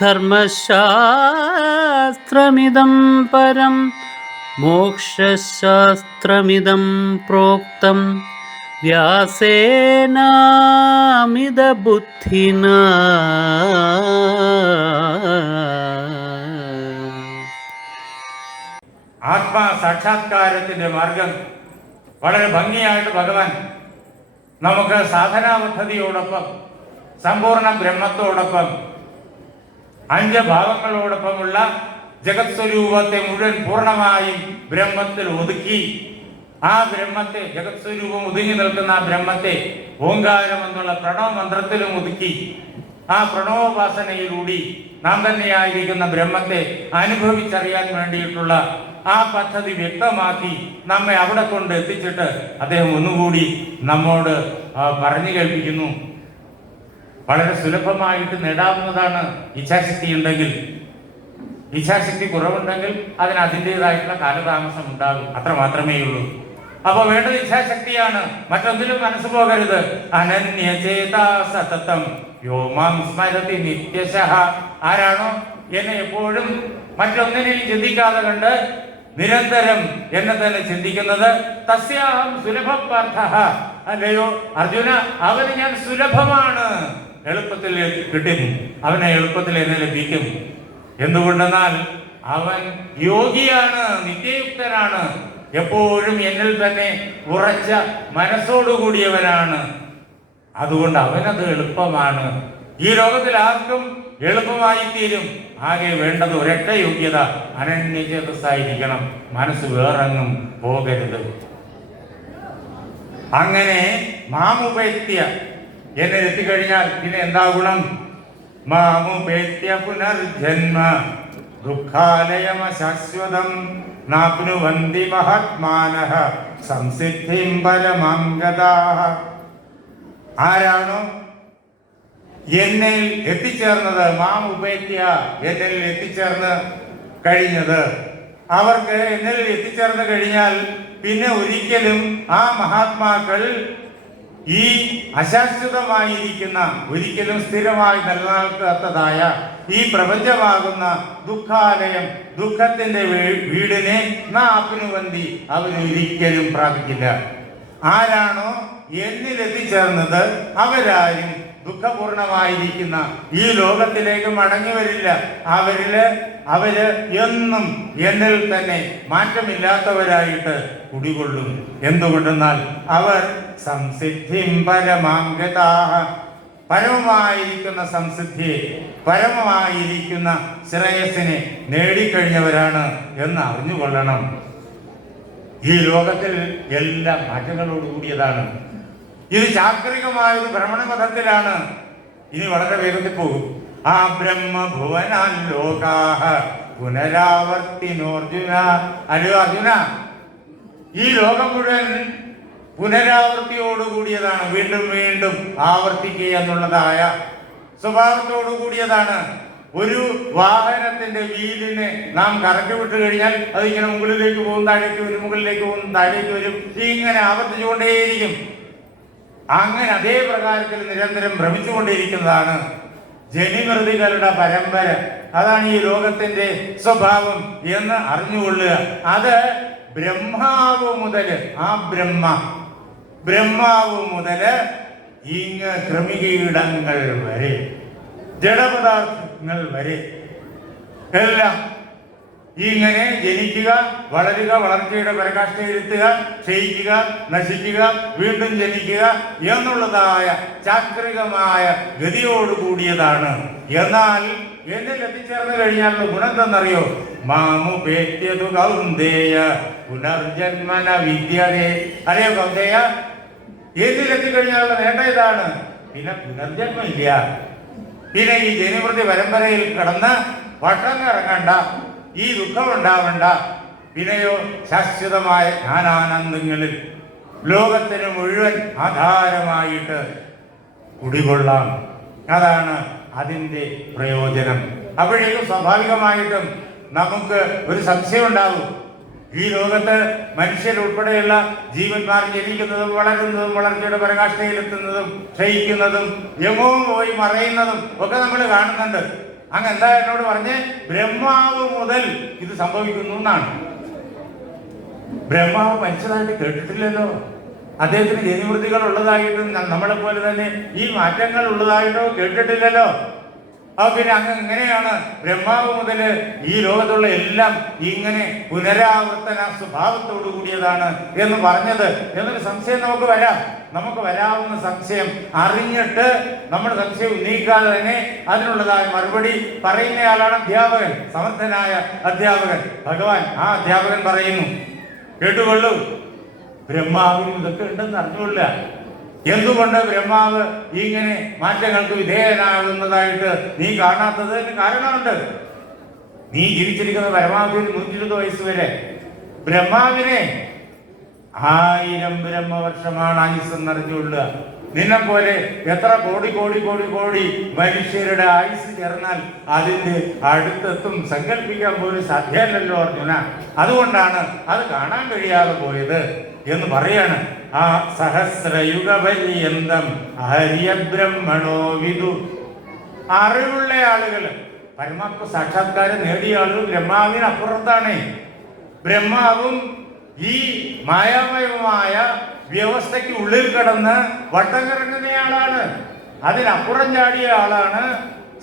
ധർമ്മശാസ്ത്രമിദം പരം മോക്ഷശാസ്ത്രമിദം പ്രോക്തം. വ്യാസേനാമിതബുദ്ധിന. ആത്മാ സാക്ഷാത്കാരത്തിന്റെ മാർഗം വളരെ ഭംഗിയായിട്ട് ഭഗവാൻ നമുക്ക് സാധനാ പദ്ധതിയോടൊപ്പം സമ്പൂർണ ബ്രഹ്മത്തോടൊപ്പം അഞ്ച് ഭാവങ്ങളോടൊപ്പമുള്ള ജഗത് സ്വരൂപത്തെ മുഴുവൻ പൂർണമായും ബ്രഹ്മത്തിൽ ഒതുക്കി. ആ ബ്രഹ്മത്തെ ജഗത് സ്വരൂപം ഒതുങ്ങി നിൽക്കുന്ന ആ ബ്രഹ്മത്തെ ഓങ്കാരം എന്നുള്ള പ്രണവ മന്ത്രത്തിലും ഒതുക്കി. ആ പ്രണവോപാസനയിലൂടി നാം തന്നെയായിരിക്കുന്ന ബ്രഹ്മത്തെ അനുഭവിച്ചറിയാൻ വേണ്ടിയിട്ടുള്ള ആ പദ്ധതി വ്യക്തമാക്കി നമ്മെ അവിടെ കൊണ്ട് എത്തിച്ചിട്ട് അദ്ദേഹം ഒന്നുകൂടി നമ്മോട് പറഞ്ഞു കേൾപ്പിക്കുന്നു. വളരെ സുലഭമായിട്ട് നേടാവുന്നതാണ് ഇച്ഛാശക്തി ഉണ്ടെങ്കിൽ. ഇച്ഛാശക്തി കുറവുണ്ടെങ്കിൽ അതിന് അതിന്റെതായിട്ടുള്ള കാലതാമസം ഉണ്ടാകും. അത്ര മാത്രമേ ഉള്ളൂ. അപ്പൊ വേണ്ടത് ഇച്ഛാശക്തിയാണ് മറ്റൊന്നിലും മനസ്സ് പോകരുത്. അനന്യചേതാ സതതം. യോമാം സ്മരതി നിത്യശ ആരാണോ? എന്നെ എപ്പോഴും മറ്റൊന്നിനെയും ചിന്തിക്കാതെ കണ്ട് നിരന്തരം എന്നെ തന്നെ ചിന്തിക്കുന്നത് തസ്യാഹം സുലഭപാർത്ഥ അല്ലയോ? അർജുന അവന് ഞാൻ സുലഭമാണ്. എളുപ്പത്തിൽ കിട്ടും. അവനെ എളുപ്പത്തിൽ എന്നെ ലഭിക്കും. എന്തുകൊണ്ടെന്നാൽ അവൻ യോഗിയാണ് നിത്യയുക്തനാണ്. എപ്പോഴും എന്നിൽ തന്നെ ഉറച്ച മനസ്സോടുകൂടിയവനാണ്. അതുകൊണ്ട് അവനത് എളുപ്പമാണ്. ഈ ലോകത്തിൽ ആർക്കും എളുപ്പമായി തീരും ആകെ വേണ്ടത് ഒരൊറ്റ യോഗ്യത അനന്യചേതസ്സായിരിക്കണം മനസ്സ് വേറെങ്ങും പോകരുത്. അങ്ങനെ മാമുപേത്യ എന്നെ എത്തിക്കഴിഞ്ഞാൽ പിന്നെ എന്താ ഗുണം? മാമുപേത്യ പുനർജന്മ. ദുഃഖാലയമ ശാശ്വതം. നാപ്നുവന്തി മഹാത്മാനഃ. സംസിദ്ധിം പരമംഗതാ ആരാണോ എന്നിൽ എത്തിച്ചേർന്നത് മാം ഉപേത്യ എന്നിൽ എത്തിച്ചേർന്ന് കഴിഞ്ഞത്. അവർക്ക് എന്നിൽ എത്തിച്ചേർന്ന് കഴിഞ്ഞാൽ പിന്നെ ഒരിക്കലും ആ മഹാത്മാക്കൾ ഈ അശാശ്വതമായിരിക്കുന്ന ഒരിക്കലും സ്ഥിരമായി നിലനിൽക്കാത്തതായ ഈ പ്രപഞ്ചമാകുന്ന ദുഃഖാലയം ദുഃഖത്തിന്റെ വീടിനെ വീടിനെ നാപ്പിനുവന്തി അവരൊരിക്കലും പ്രാപിക്കില്ല. ആരാണോ എന്നിലെത്തിച്ചേർന്നത് അവരാരും ദുഃഖപൂർണമായിരിക്കുന്ന ഈ ലോകത്തിലേക്ക് മടങ്ങി വരില്ല. അവരിൽ അവർ എന്നും എന്നിൽ തന്നെ മാറ്റമില്ലാത്തവരായിട്ട് കുടികൊള്ളും. എന്തുകൊണ്ടെന്നാൽ അവർ സംസിദ്ധിം പരമാംഗതാഹ പരമമായിരിക്കുന്ന സംസിദ്ധിയെ പരമമായിരിക്കുന്ന ശ്രേയസിനെ നേടിക്കഴിഞ്ഞവരാണ് എന്ന് അറിഞ്ഞുകൊള്ളണം. ഈ ലോകത്തിൽ എല്ലാ മാറ്റങ്ങളോട് കൂടിയതാണ് ഇത് ചാക്രികമായ ഒരു ഭ്രമണ ഭ്രമണപഥത്തിലാണ്. ഇനി വളരെ വേഗത്തിൽ പോകും. ആ ബ്രഹ്മഭുവനാൻ ലോകാഹ പുനരാവർത്തിനോർജുന. അല്ലയോ അർജുന? ഈ ലോകം മുഴുവൻ പുനരാവൃത്തിയോടുകൂടിയതാണ് വീണ്ടും വീണ്ടും ആവർത്തിക്കുക എന്നുള്ളതായ സ്വഭാവത്തോടു കൂടിയതാണ്. ഒരു വാഹനത്തിന്റെ വീലിനെ നാം കറക്കി വിട്ട് കഴിഞ്ഞാൽ അത് ഇങ്ങനെ മുകളിലേക്ക് പോകും താഴേക്ക് വരും മുകളിലേക്ക് പോകും താഴേക്ക് വരും. ഇങ്ങനെ ആവർത്തിച്ചുകൊണ്ടേയിരിക്കും. അങ്ങനെ അതേ പ്രകാരത്തിൽ നിരന്തരം ഭ്രമിച്ചുകൊണ്ടിരിക്കുന്നതാണ് ജനിമൃതികളുടെ പരമ്പര. അതാണ് ഈ ലോകത്തിന്റെ സ്വഭാവം എന്ന് അറിഞ്ഞുകൊള്ളുക. അത് ബ്രഹ്മാവ് മുതൽ ആ ബ്രഹ്മ ബ്രഹ്മാവ് മുതൽ ഇങ്ങ് ക്രമികീടങ്ങൾ വരെ ജഡപദാർത്ഥങ്ങൾ വരെ എല്ലാം ഇങ്ങനെ ജനിക്കുക വളരുക വളർച്ചയുടെ പരകാഷ്ഠയിലെത്തുക ക്ഷയിക്കുക നശിക്കുക വീണ്ടും ജനിക്കുക എന്നുള്ളതായ ചാക്രികമായ ഗതിയോട് കൂടിയതാണ്. എന്നാൽ എന്നിൽ എത്തിച്ചേർന്ന് കഴിഞ്ഞാലുള്ള ഗുണം എന്തെന്നറിയോ മാമുപേത്യതു കൗന്ദേയ പുനർജന്മന വിദ്യതേ അറിയോ കൗന്ദേയ എന്നിൽ എത്തിക്കഴിഞ്ഞാലുള്ള നേട്ടം ഇതാണ് പിന്നെ പുനർജന്മം ഇല്ല പിന്നെ ഈ ജനിവൃത്തി പരമ്പരയിൽ കടന്ന് വട്ടം കറങ്ങണ്ട. ഈ ദുഃഖം ഉണ്ടാവണ്ട. പിന്നെയോ ശാശ്വതമായ ജ്ഞാനാനന്ദങ്ങളിൽ ലോകത്തിന് മുഴുവൻ ആധാരമായിട്ട് കുടികൊള്ളാം. അതാണ് അതിന്റെ പ്രയോജനം. അപ്പോഴേക്കും സ്വാഭാവികമായിട്ടും നമുക്ക് ഒരു സംശയം ഉണ്ടാവും. ഈ ലോകത്ത് മനുഷ്യരുൾപ്പെടെയുള്ള ജീവന്മാർ ജനിക്കുന്നതും വളരുന്നതും വളർച്ചയുടെ പരകാഷ്ഠയിലെത്തുന്നതും ക്ഷയിക്കുന്നതും യമവും പോയി മറയുന്നതും ഒക്കെ നമ്മൾ കാണുന്നുണ്ട്. അങ്ങ് എന്താ എന്നോട് പറഞ്ഞ് ബ്രഹ്മാവ് മുതൽ ഇത് സംഭവിക്കുന്നു എന്നാണ്. ബ്രഹ്മാവ് മരിച്ചതായിട്ട് കേട്ടിട്ടില്ലല്ലോ. അദ്ദേഹത്തിന് ജനിവൃത്തികൾ ഉള്ളതായിട്ടും നമ്മളെ പോലെ തന്നെ ഈ മാറ്റങ്ങൾ ഉള്ളതായിട്ടോ കേട്ടിട്ടില്ലല്ലോ. അപ്പൊ പിന്നെ അങ്ങ് ഇങ്ങനെയാണ് ബ്രഹ്മാവ് മുതൽ ഈ ലോകത്തുള്ള എല്ലാം ഇങ്ങനെ പുനരാവർത്തന സ്വഭാവത്തോടു കൂടിയതാണ് എന്ന് പറഞ്ഞത്. എന്നൊരു സംശയം നമുക്ക് വരാം. നമുക്ക് വരാവുന്ന സംശയം അറിഞ്ഞിട്ട് നമ്മുടെ സംശയം ഉന്നയിക്കാതെ തന്നെ അതിനുള്ളതായ മറുപടി പറയുന്നയാളാണ് അധ്യാപകൻ സമർത്ഥനായ അധ്യാപകൻ. ഭഗവാൻ ആ അധ്യാപകൻ പറയുന്നു കേട്ടുകൊള്ളൂ. ബ്രഹ്മാവിനും ഇതൊക്കെ ഉണ്ടെന്ന് അറിഞ്ഞുകൊള്ളുക. എന്തുകൊണ്ട് ബ്രഹ്മാവ് ഇങ്ങനെ മാറ്റങ്ങൾക്ക് വിധേയനാകുന്നതായിട്ട് നീ കാണാത്തതിന് കാരണമുണ്ട്? നീ ജീവിച്ചിരിക്കുന്ന പരമാവധി നൂറ്റി ഇരുപത് വയസ്സ് വരെ. ബ്രഹ്മാവിനെ ആയിരം ബ്രഹ്മവർഷമാണ് ആയുസ് എന്നറിഞ്ഞുകൊള്ളുക. നിന്നെ പോലെ എത്ര കോടി കോടി കോടി കോടി മനുഷ്യരുടെ ആയുസ് ചേർന്നാൽ അതിന്റെ അടുത്തെത്തും സങ്കല്പിക്കാൻ പോലും സാധ്യമല്ലല്ലോ അർജുന. അതുകൊണ്ടാണ് അത് കാണാൻ കഴിയാതെ പോയത് എന്ന് പറയാണ് ആ സഹസ്രയുഗപര്യന്തം ഹരിയബ്രഹ്മണോ വിദു. അറിവുള്ള ആളുകൾ പരമാത്മ സാക്ഷാത്കാരം നേടിയ ആളുകൾ ബ്രഹ്മാവിന് അപ്പുറത്താണ് ബ്രഹ്മാവും ഈ മായാമയമായ വ്യവസ്ഥയ്ക്ക് ഉള്ളിൽ കിടന്ന് വട്ടം കറങ്ങുന്നയാളാണ് അതിനപ്പുറം ചാടിയ ആളാണ്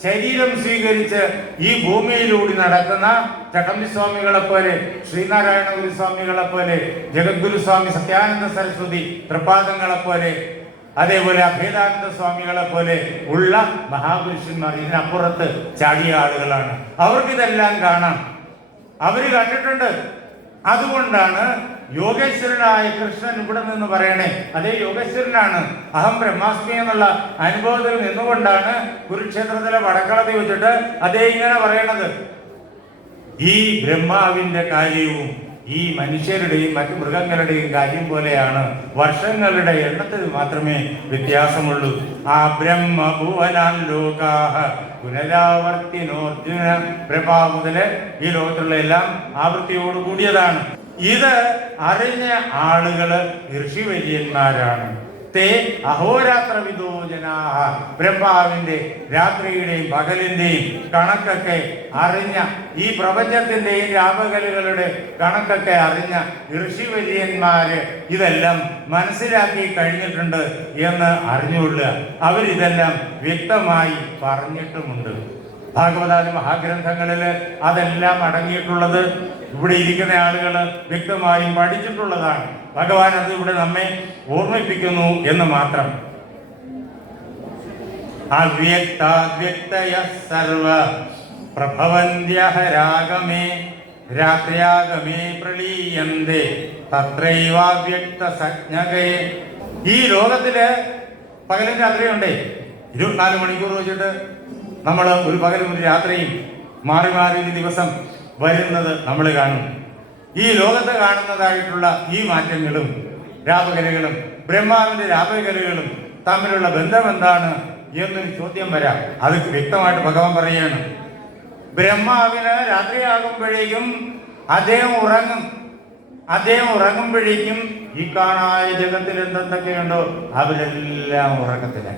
ശരീരം സ്വീകരിച്ച് ഈ ഭൂമിയിലൂടെ നടക്കുന്ന ചട്ടമ്പി സ്വാമികളെ പോലെ ശ്രീനാരായണ ഗുരുസ്വാമികളെ പോലെ ജഗദ്ഗുരുസ്വാമി സത്യാനന്ദ സരസ്വതി തൃപ്പാദങ്ങളെ പോലെ അതേപോലെ അഭേദാനന്ദ സ്വാമികളെ പോലെ ഉള്ള മഹാപുരുഷന്മാർ ഇതിനപ്പുറത്ത് ചാടിയ ആളുകളാണ്. അവർക്കിതെല്ലാം കാണാം. അവർ കണ്ടിട്ടുണ്ട്. അതുകൊണ്ടാണ് യോഗേശ്വരനായ കൃഷ്ണൻ ഇവിടെ നിന്ന് പറയണേ അതേ യോഗേശ്വരനാണ്. അഹം ബ്രഹ്മാസ്മി എന്നുള്ള അനുഭവത്തിൽ നിന്നുകൊണ്ടാണ് കുരുക്ഷേത്രത്തിലെ വടക്കളത്തിൽ വെച്ചിട്ട് അതേ ഇങ്ങനെ പറയണത്. ഈ ബ്രഹ്മാവിന്റെ കാര്യവും ഈ മനുഷ്യരുടെയും മറ്റു മൃഗങ്ങളുടെയും കാര്യം പോലെയാണ്. വർഷങ്ങളുടെ എണ്ണത്തിൽ മാത്രമേ വ്യത്യാസമുള്ളൂ. ആ ബ്രഹ്മഭുവനാൻ ലോകാഹ പുനരാവർത്തിനോർജുന പ്രഭാ മുതൽ ഈ ലോകത്തുള്ള എല്ലാം ആവൃത്തിയോട് കൂടിയതാണ്. ഇത് അറിഞ്ഞ ആളുകൾ ഋഷിവര്യന്മാരാണ്. തേ അഹോരാത്ര വിദോജനാഹ ബ്രഹ്മാവിന്റെ രാത്രിയുടെയും പകലിന്റെയും കണക്കൊക്കെ അറിഞ്ഞ ഈ പ്രപഞ്ചത്തിന്റെയും രാപകലുകളുടെ കണക്കൊക്കെ അറിഞ്ഞ ഋഷിവര്യന്മാര് ഇതെല്ലാം മനസ്സിലാക്കി കഴിഞ്ഞിട്ടുണ്ട് എന്ന് അറിഞ്ഞുകൊള്ളുക. അവരിതെല്ലാം വ്യക്തമായി പറഞ്ഞിട്ടുമുണ്ട്. ഭാഗവതാദി മഹാഗ്രന്ഥങ്ങളിൽ അതെല്ലാം അടങ്ങിയിട്ടുള്ളത്. ഇവിടെ ഇരിക്കുന്ന ആളുകൾ വ്യക്തമായും പഠിച്ചിട്ടുള്ളതാണ്. ഭഗവാൻ അത് ഇവിടെ നമ്മെ ഓർമ്മിപ്പിക്കുന്നു എന്ന് മാത്രം. സർവ പ്രഭവന്ത്യഹരാഗമേ രാത്രിയാഗമേ പ്രളീയന്തേ തത്രൈവാവ്യക്ത സജ്ഞകേ. ഈ ലോകത്തിൽ പകലും രാത്രിയുണ്ടേ. ഇരുപത്തിനാല് മണിക്കൂർ വെച്ചിട്ട് നമ്മൾ ഒരു പകലും ഒരു രാത്രിയും മാറി മാറി ഒരു ദിവസം വരുന്നത് നമ്മൾ കാണും. ഈ ലോകത്ത് കാണുന്നതായിട്ടുള്ള ഈ മാറ്റങ്ങളും രാപകലകളും ബ്രഹ്മാവിന്റെ രാപകലകളും തമ്മിലുള്ള ബന്ധം എന്താണ് എന്നൊരു ചോദ്യം വരാം. അത് വ്യക്തമായിട്ട് ഭഗവാൻ പറയുകയാണ് ബ്രഹ്മാവിന് രാത്രിയാകുമ്പോഴേക്കും അദ്ദേഹം ഉറങ്ങും. അദ്ദേഹം ഉറങ്ങുമ്പോഴേക്കും ഈ കാണായ ജഗത്തിൽ എന്തെന്തൊക്കെയുണ്ടോ അവരെല്ലാം ഉറക്കത്തില്ല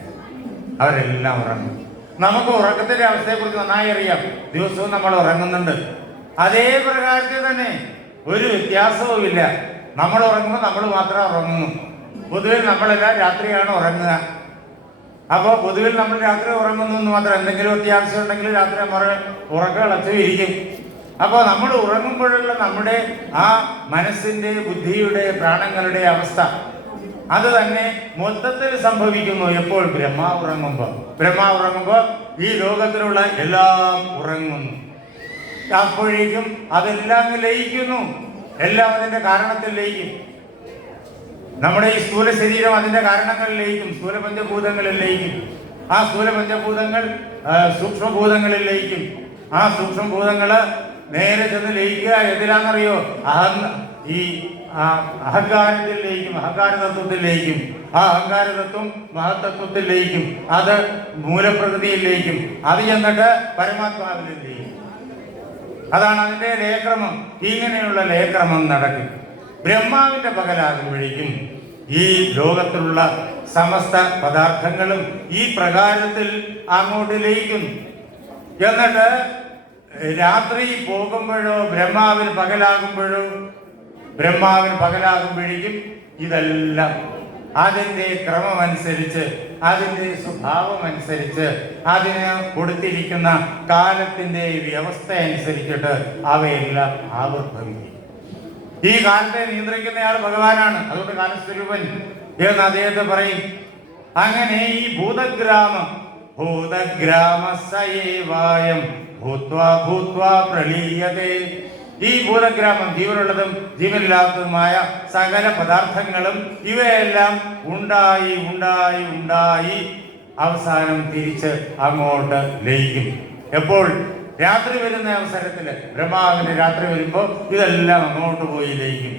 അവരെല്ലാം ഉറങ്ങും. നമുക്ക് ഉറക്കത്തിന്റെ അവസ്ഥയെക്കുറിച്ച് നന്നായി അറിയാം. ദിവസവും നമ്മൾ ഉറങ്ങുന്നുണ്ട്. അതേ പ്രകാരത്തിൽ തന്നെ ഒരു വ്യത്യാസവുമില്ല നമ്മൾ ഉറങ്ങുമ്പോൾ നമ്മൾ മാത്രം ഉറങ്ങുന്നു. പൊതുവിൽ നമ്മളെല്ലാം രാത്രിയാണ് ഉറങ്ങുക. അപ്പോൾ പൊതുവിൽ നമ്മൾ രാത്രി ഉറങ്ങുന്നു എന്ന് മാത്രം എന്തെങ്കിലും അത്യാവശ്യം ഉണ്ടെങ്കിൽ രാത്രി നമ്മൾ ഉറക്കം ഇളച്ചു ഇരിക്കും. അപ്പോൾ നമ്മൾ ഉറങ്ങുമ്പോഴുള്ള നമ്മുടെ ആ മനസ്സിന്റെ ബുദ്ധിയുടെ പ്രാണങ്ങളുടെ അവസ്ഥ അത് തന്നെ മൊത്തത്തിൽ സംഭവിക്കുന്നു എപ്പോൾ? ബ്രഹ്മ ഉറങ്ങുമ്പോൾ ബ്രഹ്മ ഉറങ്ങുമ്പോൾ ഈ ലോകത്തിലുള്ള എല്ലാം ഉറങ്ങുന്നു. അപ്പോഴേക്കും അതെല്ലാം ലയിക്കുന്നു. എല്ലാം അതിന്റെ കാരണത്തിൽ ലയിക്കും. നമ്മുടെ ഈ സ്ഥൂല ശരീരം അതിന്റെ കാരണങ്ങളിൽ ലയിക്കും. സ്ഥൂല പഞ്ചഭൂതങ്ങളിൽ ലയിക്കും. ആ സ്ഥൂല പഞ്ചഭൂതങ്ങൾ സൂക്ഷ്മഭൂതങ്ങളിൽ ലയിക്കും. ആ സൂക്ഷ്മഭൂതങ്ങൾ നേരെ ചെന്ന് ലയിക്കുക എന്തിനാണെന്നറിയോ? അഹം ഈ ആ അഹങ്കാരത്തിൽ ലയിക്കും അഹങ്കാര ലയിക്കും ആ അഹങ്കാരതത്വം മഹത്തത്വത്തിലേക്കും അത് മൂലപ്രകൃതിയിൽ ലയിക്കും അത് ചെന്നിട്ട് പരമാത്മാവിൽ ലയിക്കും അതാണ് അതിന്റെ ലയക്രമം. ഇങ്ങനെയുള്ള ലയക്രമം നടക്കും. ബ്രഹ്മാവിന്റെ പകലാകുമ്പോഴേക്കും ഈ ലോകത്തിലുള്ള സമസ്ത പദാർത്ഥങ്ങളും ഈ പ്രകാരത്തിൽ അങ്ങോട്ട് ലയിക്കുന്നു എന്നിട്ട് രാത്രി പോകുമ്പോഴോ ബ്രഹ്മാവിൽ പകലാകുമ്പോഴോ ബ്രഹ്മാവിന് പകലാകുമ്പോഴേക്കും ഇതെല്ലാം അതിന്റെ ക്രമമനുസരിച്ച് അതിന്റെ സ്വഭാവം അനുസരിച്ച് അതിന് കൊടുത്തിരിക്കുന്ന കാലത്തിന്റെ വ്യവസ്ഥ അനുസരിച്ചിട്ട് അവയെല്ലാം ആവിർഭവിക്കും. ഈ കാലത്തെ നിയന്ത്രിക്കുന്നയാൾ ഭഗവാനാണ്. അതുകൊണ്ട് കാലസ്വരൂപൻ എന്ന് അദ്ദേഹത്തെ പറയും. അങ്ങനെ ഈ ഭൂതഗ്രാമം ഭൂതഗ്രാമ സയേവായം ഭൂത്വാ ഭൂത്വാ പ്രളീയതേ. ഈ ഭൂതഗ്രാമം ജീവനുള്ളതും ജീവനില്ലാത്തതുമായ സകല പദാർത്ഥങ്ങളും ഇവയെല്ലാം ഉണ്ടായി ഉണ്ടായി ഉണ്ടായി അവസാനം തിരിച്ച് അങ്ങോട്ട് ലയിക്കും. എപ്പോൾ? രാത്രി വരുന്ന അവസരത്തിൽ ബ്രഹ്മാവിന്റെ രാത്രി വരുമ്പോൾ ഇതെല്ലാം അങ്ങോട്ട് പോയി ലയിക്കും.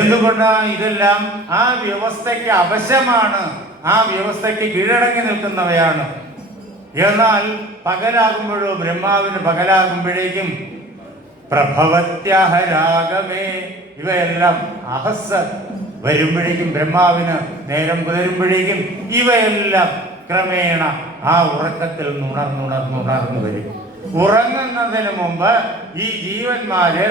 എന്തുകൊണ്ടാണ് ഇതെല്ലാം ആ വ്യവസ്ഥയ്ക്ക് അവശമാണ് ആ വ്യവസ്ഥയ്ക്ക് കീഴടങ്ങി നിൽക്കുന്നവയാണ്? എന്നാൽ പകലാകുമ്പോഴോ ബ്രഹ്മാവിന് പകലാകുമ്പോഴേക്കും പ്രഭവത്യാഹരാഗമേ. ഇവയെല്ലാം അഹസ വരുമ്പോഴേക്കും ബ്രഹ്മാവിന് നേരം പുലരുമ്പോഴേക്കും ഇവയെല്ലാം ക്രമേണ ആ ഉറക്കത്തിൽ നുണർന്നുണർന്നുണർന്നു വരും. ഉറങ്ങുന്നതിന് മുമ്പ് ഈ ജീവന്മാര്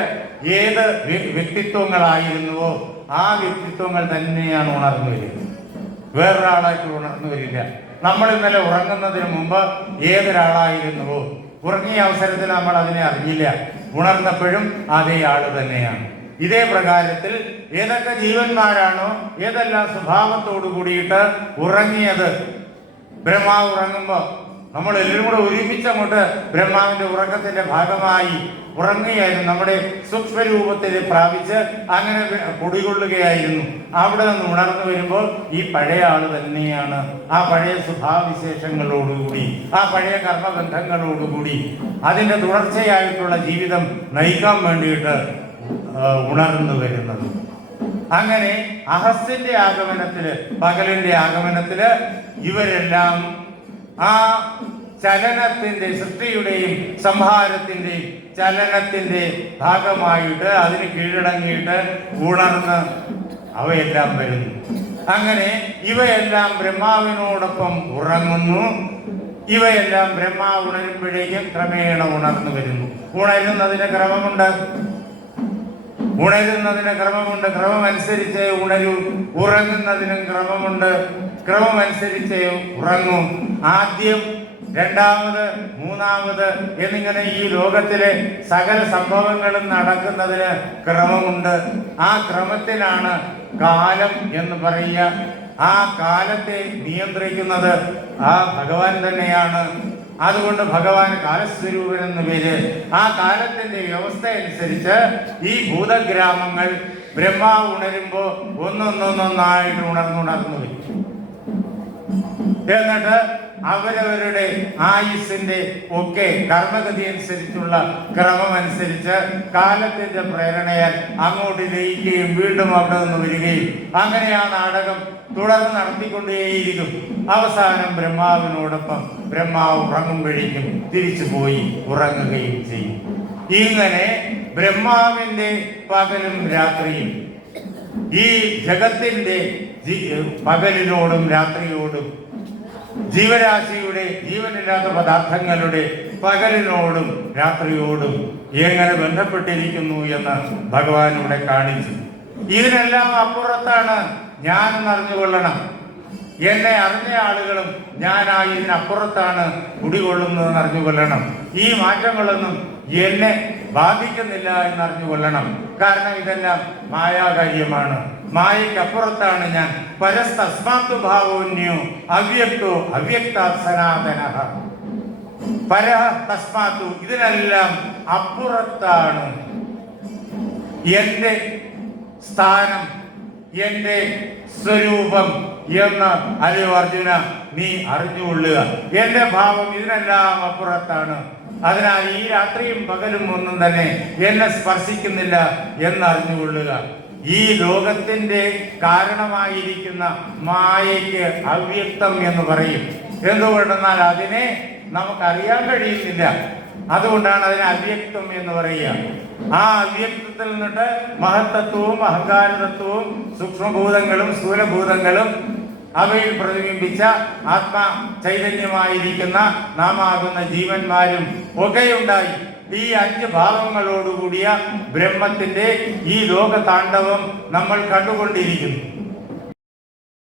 ഏത് വ്യക്തിത്വങ്ങളായിരുന്നുവോ ആ വ്യക്തിത്വങ്ങൾ തന്നെയാണ് ഉണർന്നു വരിക. വേറൊരാളായിട്ട് ഉണർന്നു വരില്ല. നമ്മൾ ഇന്നലെ ഉറങ്ങുന്നതിന് മുമ്പ് ഏതൊരാളായിരുന്നുവോ? ഉറങ്ങിയ അവസരത്തിൽ നമ്മൾ അതിനെ അറിഞ്ഞില്ല. ഉണർന്നപ്പോഴും അതേ ആൾ തന്നെയാണ്. ഇതേ പ്രകാരത്തിൽ ഏതൊക്കെ ജീവന്മാരാണോ ഏതെല്ലാം സ്വഭാവത്തോടു കൂടിയിട്ട് ഉറങ്ങിയത്? ബ്രഹ്മാവ് ഉറങ്ങുമ്പോ നമ്മൾ എല്ലാവരും കൂടെ ഒരുമിച്ച് അങ്ങോട്ട് ബ്രഹ്മാവിന്റെ ഉറക്കത്തിന്റെ ഭാഗമായി ഉറങ്ങുകയായിരുന്നു. നമ്മുടെ സൂക്ഷ്മരൂപത്തിൽ പ്രാപിച്ച് അങ്ങനെ കുടികൊള്ളുകയായിരുന്നു. അവിടെ നിന്ന് ഉണർന്നു വരുമ്പോൾ ഈ പഴയ ആൾ തന്നെയാണ്. ആ പഴയ സ്വഭാവവിശേഷങ്ങളോടുകൂടി ആ പഴയ കർമ്മബന്ധങ്ങളോടുകൂടി അതിന്റെ തുടർച്ചയായിട്ടുള്ള ജീവിതം നയിക്കാൻ വേണ്ടിയിട്ട് ഉണർന്നു വരുന്നത്. അങ്ങനെ അഹസിന്റെ ആഗമനത്തിൽ പകലിന്റെ ആഗമനത്തിൽ ഇവരെല്ലാം ആ ചലനത്തിന്റെ സൃഷ്ടിയുടെയും സംഹാരത്തിന്റെയും ചലനത്തിന്റെ ഭാഗമായിട്ട് അതിന് കീഴടങ്ങിയിട്ട് ഉണർന്ന് അവയെല്ലാം വരുന്നു. അങ്ങനെ ഇവയെല്ലാം ബ്രഹ്മാവിനോടൊപ്പം ഉറങ്ങുന്നു. ഇവയെല്ലാം ബ്രഹ്മാവ് ഉണരുമ്പോഴേക്കും ക്രമേണ ഉണർന്നു വരുന്നു. ഉണരുന്നതിന് ക്രമമുണ്ട്. ഉണരുന്നതിന് ക്രമമുണ്ട്. ക്രമമനുസരിച്ച് ഉണരൂ ഉറങ്ങുന്നതിനും ക്രമമുണ്ട്. ക്രമമനുസരിച്ച് ഉറങ്ങും. ആദ്യം രണ്ടാമത് മൂന്നാമത് എന്നിങ്ങനെ ഈ ലോകത്തിലെ സകല സംഭവങ്ങളും നടക്കുന്നതിന് ക്രമമുണ്ട്. ആ ക്രമത്തിലാണ് കാലം എന്ന് പറയുക. ആ കാലത്തെ നിയന്ത്രിക്കുന്നത് ആ ഭഗവാൻ തന്നെയാണ്. അതുകൊണ്ട് ഭഗവാൻ കാലസ്വരൂപൻ എന്ന പേര്. ആ കാലത്തിന്റെ വ്യവസ്ഥ അനുസരിച്ച് ഈ ഭൂതഗ്രാമങ്ങൾ ബ്രഹ്മാവ് ഉണരുമ്പോൾ ഒന്നൊന്നൊന്നൊന്നായിട്ട് ഉണർന്നുണർന്നു വരും. എന്നിട്ട് അവരവരുടെ ആയുസിന്റെ ഒക്കെ കർമ്മഗതി അനുസരിച്ചുള്ള ക്രമം അനുസരിച്ച് കാലത്തിന്റെ പ്രേരണയാൽ അങ്ങോട്ട് ലയിക്കുകയും വീണ്ടും അവിടെ നിന്ന് വരികയും അങ്ങനെ നാടകം തുടർന്ന് നടത്തിക്കൊണ്ടേയിരിക്കും. അവസാനം ബ്രഹ്മാവിനോടൊപ്പം ബ്രഹ്മാവ് ഉറങ്ങുമ്പോഴേക്കും തിരിച്ചു പോയി ഉറങ്ങുകയും ചെയ്യും. ഇങ്ങനെ ബ്രഹ്മാവിന്റെ പകലും രാത്രിയും ഈ ജഗത്തിന്റെ പകലിനോടും രാത്രിയോടും ജീവരാശിയുടെ ജീവനില്ലാത്ത പദാർത്ഥങ്ങളുടെ പകലിനോടും രാത്രിയോടും എങ്ങനെ ബന്ധപ്പെട്ടിരിക്കുന്നു എന്ന് ഭഗവാൻ ഇവിടെ കാണിച്ചു. ഇതിനെല്ലാം അപ്പുറത്താണ് ഞാൻ അറിഞ്ഞുകൊള്ളണം. എന്നെ അറിഞ്ഞ ആളുകളും ഞാനായി ഇതിനപ്പുറത്താണ് കുടികൊള്ളുന്നതെന്ന് അറിഞ്ഞുകൊള്ളണം. ഈ മാറ്റങ്ങളൊന്നും എന്നെ ബാധിക്കുന്നില്ല എന്നറിഞ്ഞു അറിഞ്ഞുകൊള്ളണം കാരണം ഇതെല്ലാം മായാകാര്യമാണ്. മായയ്ക്കപ്പുറത്താണ് ഞാൻ. പരസ്തസ്മാത്തു ഭാവോന്യോ അവ്യക്തോ അവ്യക്ത സനാതന പര തസ്മാത്തു ഇതിനെല്ലാം അപ്പുറത്താണ്. എന്റെ സ്ഥാനം എന്റെ സ്വരൂപം എന്ന് അല്ലയോ അർജുന നീ അറിഞ്ഞുകൊള്ളുക. എന്റെ ഭാവം ഇതിനെല്ലാം അപ്പുറത്താണ്. അതിനാൽ ഈ രാത്രിയും പകലും ഒന്നും തന്നെ എന്നെ സ്പർശിക്കുന്നില്ല എന്നറിഞ്ഞുകൊള്ളുക. ഈ ലോകത്തിന്റെ കാരണമായിരിക്കുന്ന മായയ്ക്ക് അവ്യക്തം എന്ന് പറയും. എന്തുകൊണ്ടെന്നാൽ അതിനെ നമുക്കറിയാൻ കഴിയുന്നില്ല. അതുകൊണ്ടാണ് അതിനെ അവ്യക്തം എന്ന് പറയുക. ആ അവ്യക്തത്തിൽ നിന്നിട്ട് മഹത്തത്വവും അഹങ്കാരതത്വവും സൂക്ഷ്മഭൂതങ്ങളും സ്ഥൂലഭൂതങ്ങളും അവയിൽ പ്രതിബിംബിച്ച ആത്മ ചൈതന്യമായിരിക്കുന്ന നാമാകുന്ന ജീവന്മാരും ഒക്കെയുണ്ടായി. ഈ അഞ്ച് ഭാവങ്ങളോടുകൂടിയ ബ്രഹ്മത്തിന്റെ ഈ ലോകതാണ്ഡവം നമ്മൾ കണ്ടുകൊണ്ടിരിക്കുന്നു.